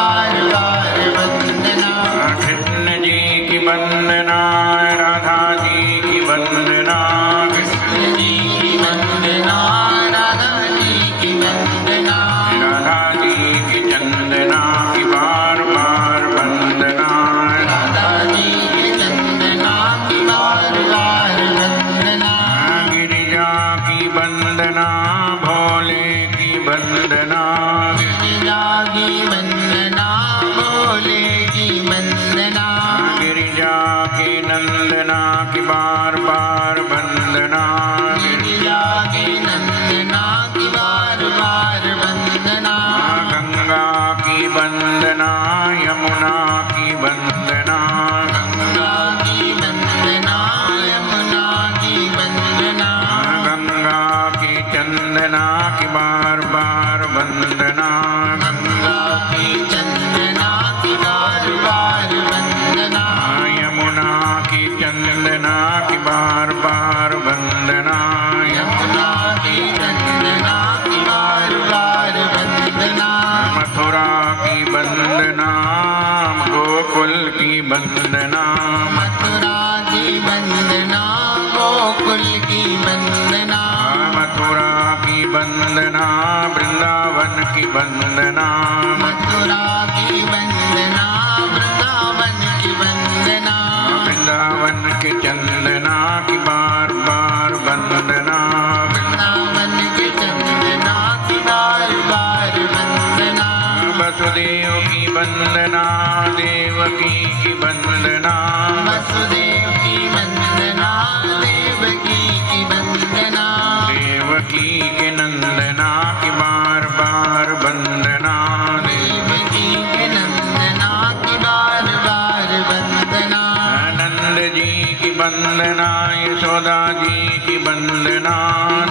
बार बार वंदना। कृष्ण जी की वंदना, राधा जी की वंदना, कृष्ण जी की वंदना, राधा जी की वंदना। राधा जी की चंदना की बार बार वंदना, राधा जी की चंदना की बार बार वंदना। गिरिजा की वंदना, भोले की वंदना, गिरिजा की वंदना, भोले की वंदना। गिरिजा की नंदना की बार बार वंदना, गिरिजा की नंदना की बार बार वंदना। गंगा की वंदना, यमुना की वंदना, गंगा की वंदना, यमुना की वंदना। गंगा की चंदना की बार बार वंदना, गंगा की चंदना की बार बार वंदना। यमुना की चंदना की बार बार वंदना, यमुना की चंदना की बार बार वंदना। मथुरा की वंदना, गोकुल की वंदना, मथुरा की वंदना, गोकुल की वंदना। मथुरा की वंदना, वृंदावन की वंदना, मथुरा की वंदना, वृंदावन की वंदना। वृंदावन की चंदना की बार बार वंदना, वृंदावन की चंदना की बार बार वंदना। वसुदेव की वंदना, देवकी की वंदना, वसुदेव की वंदना, देवकी की वंदना। देवकी के नंदना की बार बार वंदना, देवकी के नंदना की बार बार वंदना। नंद जी की वंदना, यशोदा जी की वंदना,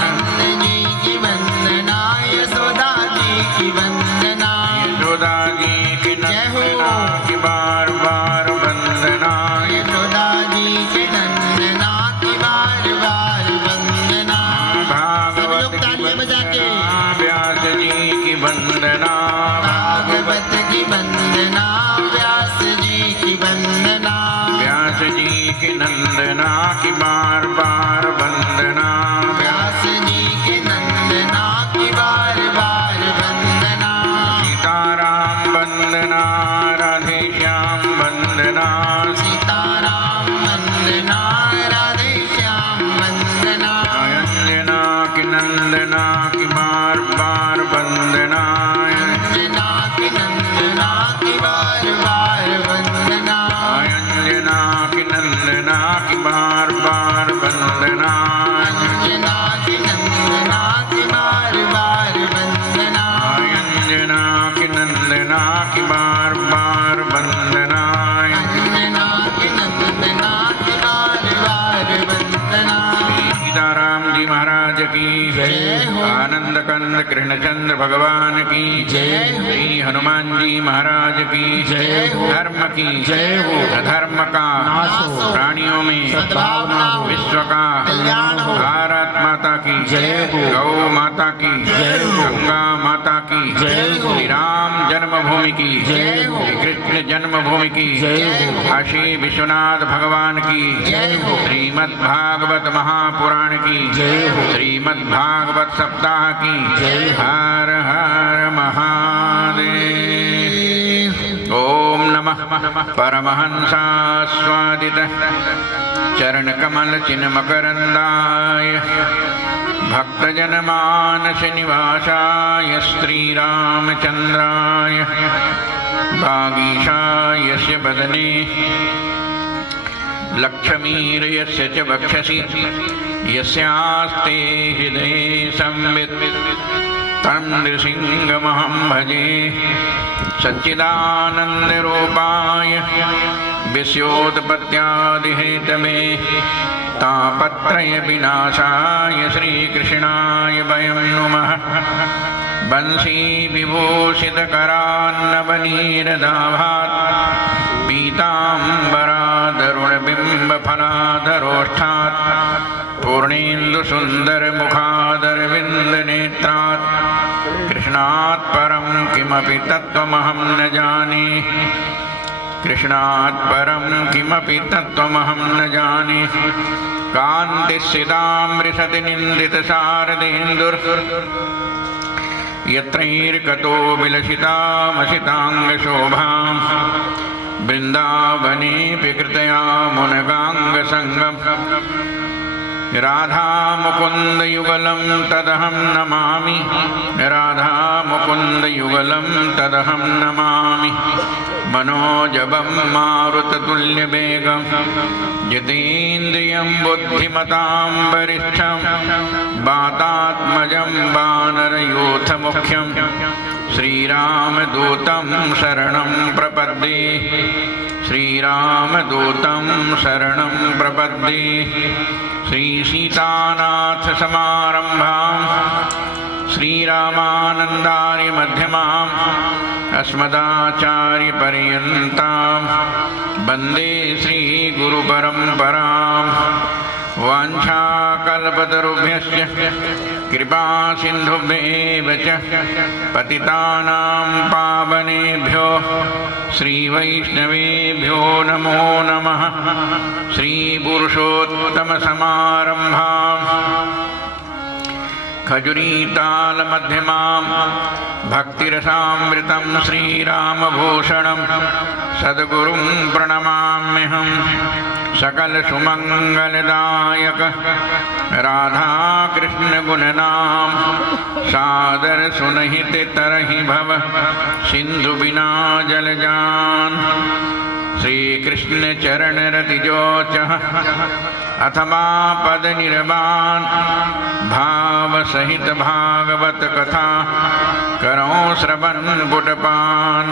नंद जी की वंदना, यशोदा जी की वंदना। यशोदा जी की नंदना की बार बार वंदना, यशोदा जी के नंदना की बार बार वंदना। सब लोग तालियां बजा के व्यास जी की वंदना, भागवत की वंदना, व्यास जी की वंदना। व्यास जी की नंदना की बार बार वंदना, व्यास जी के नंदना की बार बार वंदना। सीताराम वंदना, राधे श्याम वंदना, सीताराम वंदना, राधे श्याम वंदना। अंजना की नंदना की बार बार वंदना, अंजना की नंदना की बार बार वंदना। अंजना की नंदना की बार बार वंदना, अंजना की नंदना की बार बार वंदना। अंजना की नंदना की बार बार वंदना, अंजना की नंदना की बार बार वंदना। सीताराम जी महाराज की जय हो। आनंद कंद कृष्णचंद्र भगवान की जय हो। श्री हनुमान जी महाराज की जय हो। धर्म की जय हो। अधर्म का नाश हो। प्राणियों में सद्भावना हो। विश्व का कल्याण हो। भारत माता की जय हो। गौ माता की जय हो। गंगा माता की जय हो। श्री राम जन्मभूमि की जय हो। श्री कृष्ण जन्मभूमि की जय हो। काशी विश्वनाथ भगवान की जय हो। श्रीमद् भागवत महापुराण की जय हो। श्रीमद् भागवत सप्ताह की जय हो। हर हर महादेव। ओम नमः परमहंसास्वादित चरणकमल चिन्मकरन्दाय भक्तजनमानस निवासाय श्रीरामचन्द्राय वागीशायस्य वदने लक्ष्मीर्यस्य च वक्षसि यस्यास्ते हृदये संवित् तं नृसिंहमहं भजे सच्चिदानन्दरूपाय विश्वोत्पत्त्यादिहेतवे तापत्रयविनाशाय श्रीकृष्णाय वयं नुमः। बंशीविभूषितकरान्नवनीरदाभात् पीताम्बरादरुणबिम्बफलाधरोष्ठात् पूर्णेन्दुसुन्दरमुखादरविन्दनेत्रात् कृष्णात् परं किमपि तत्त्वमहं न जाने कृष्णात् परं किमपि तत्त्वमहं न जाने कान्तिस्सितामृषति निन्दितशारदेन्दुर् यत्रैर्गतो विलसितामसिताङ्गशोभां बृन्दावनेऽपि कृतया मुनगाङ्गसङ्गम् राधामुकुन्दयुगलं तदहं नमामि राधामुकुन्दयुगलं तदहं नमामि मनोजवं मारुततुल्यवेगं जितेन्द्रियं बुद्धिमतां वरिष्ठं वातात्मजं वानरयूथमुख्यं श्रीरामदूतं शरणं प्रपद्ये श्रीरामदूतं शरणं प्रपद्ये श्रीसीतानाथसमारम्भां श्रीरामानन्दार्यमध्यमाम् अस्मदाचार्यपर्यन्तां वन्दे श्रीगुरुपरम्परां वाञ्छाकल्पतरुभ्यश्च कृपासिन्धुभ्येव च पतितानां पावनेभ्यो श्रीवैष्णवेभ्यो नमो नमः श्रीपुरुषोत्तमसमारम्भां खजुरीतालमध्यमां भक्तिरसामृतं श्रीरामभूषणं सद्गुरुं प्रणमाम्यहं सकलसुमङ्गलदायक राधाकृष्णगुणनाम सादर सुनहित तरहि भव सिंधु बिना जलजान श्रीकृष्ण चरण रतिजोच अथवा पद निर्वाण भाव सहित भागवत कथा करो श्रवण बुटपान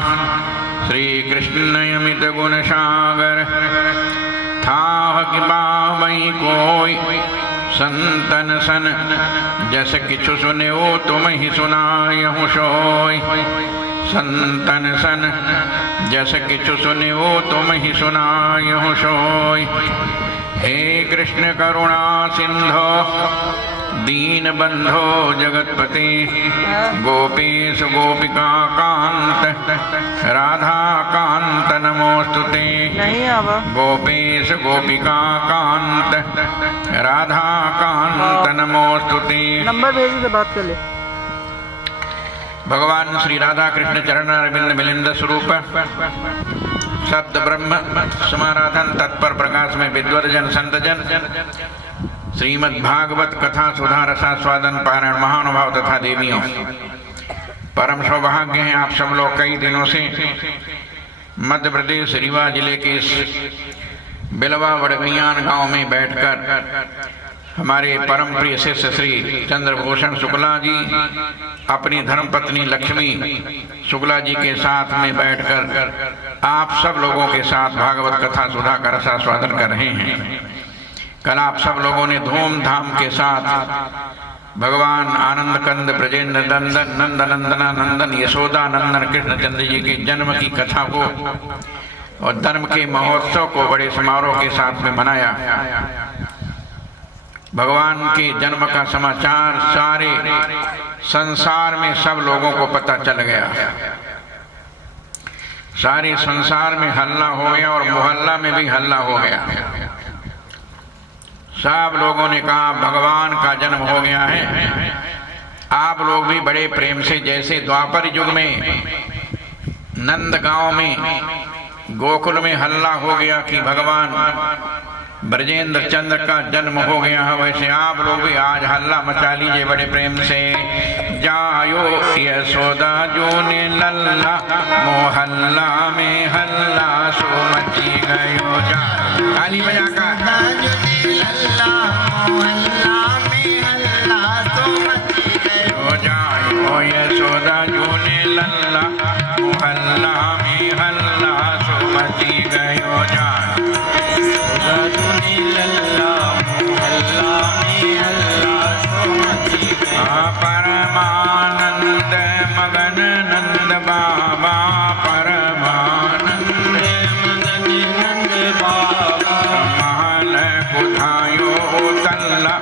श्रीकृष्ण अमित गुण सागर थाह कि बावई कोई संतन सन जस किछु सुन्यो तुम ही सुनायहु सोय संतन सन जस किछु सुन्यो तुम ही सुनायहु सोय हे कृष्ण करुणा सिंधो दीनबंधो जगतपते गोपेश गोपिका कांत राधा कांत नमोस्तुते गोपेश गोपिका कांत राधा कांत नमोस्तुते। नंबर भेज दे, बात कर ले। भगवान श्री राधा कृष्ण चरण अरविंद मिलिंद स्वरूप शब्द ब्रह्म समाराधन तत्पर प्रकाश में विद्वजन संतजन श्रीमद् भागवत कथा सुधा रसास्वादन पारायण महानुभाव तथा देवियों, परम सौभाग्य है आप सब लोग कई दिनों से मध्य प्रदेश रीवा जिले के इस बिलवा बड़मियान गांव में बैठकर हमारे परम प्रिय शिष्य श्री चंद्रभूषण शुक्ला जी अपनी धर्मपत्नी लक्ष्मी शुक्ला जी के साथ में बैठकर आप सब लोगों के साथ भागवत कथा सुधा का रसास्वादन कर रहे हैं। कल आप सब लोगों ने धूमधाम के साथ भगवान आनंद कंद ब्रजेंद्र नंदन नंद नंदना नंदन यशोदा नंदन कृष्णचंद्र जी के जन्म की कथा को और धर्म के महोत्सव को बड़े समारोह के साथ में मनाया। भगवान के जन्म का समाचार सारे संसार में सब लोगों को पता चल गया। सारे संसार में हल्ला हो गया और मोहल्ला में भी हल्ला हो गया। सब लोगों ने कहा भगवान का जन्म हो गया है। आप लोग भी बड़े प्रेम से, जैसे द्वापर युग में नंद गांव में गोकुल में हल्ला हो गया कि भगवान ब्रजेंद्र चंद्र का जन्म हो गया है, वैसे आप लोग भी आज हल्ला मचा लीजिए बड़े प्रेम से। जायो यशोदा जो ने लल्ला मोहल्ला में हल्ला सो मची गयो जा। ताली बजाकर जायो यशोदा जो ने लल्ला मोहल्ला में हल्ला सो मची गयो जा। परमानंद मगन नंद बाबा परमानंद मगन नंद बाबा महल बुधायो तल्ला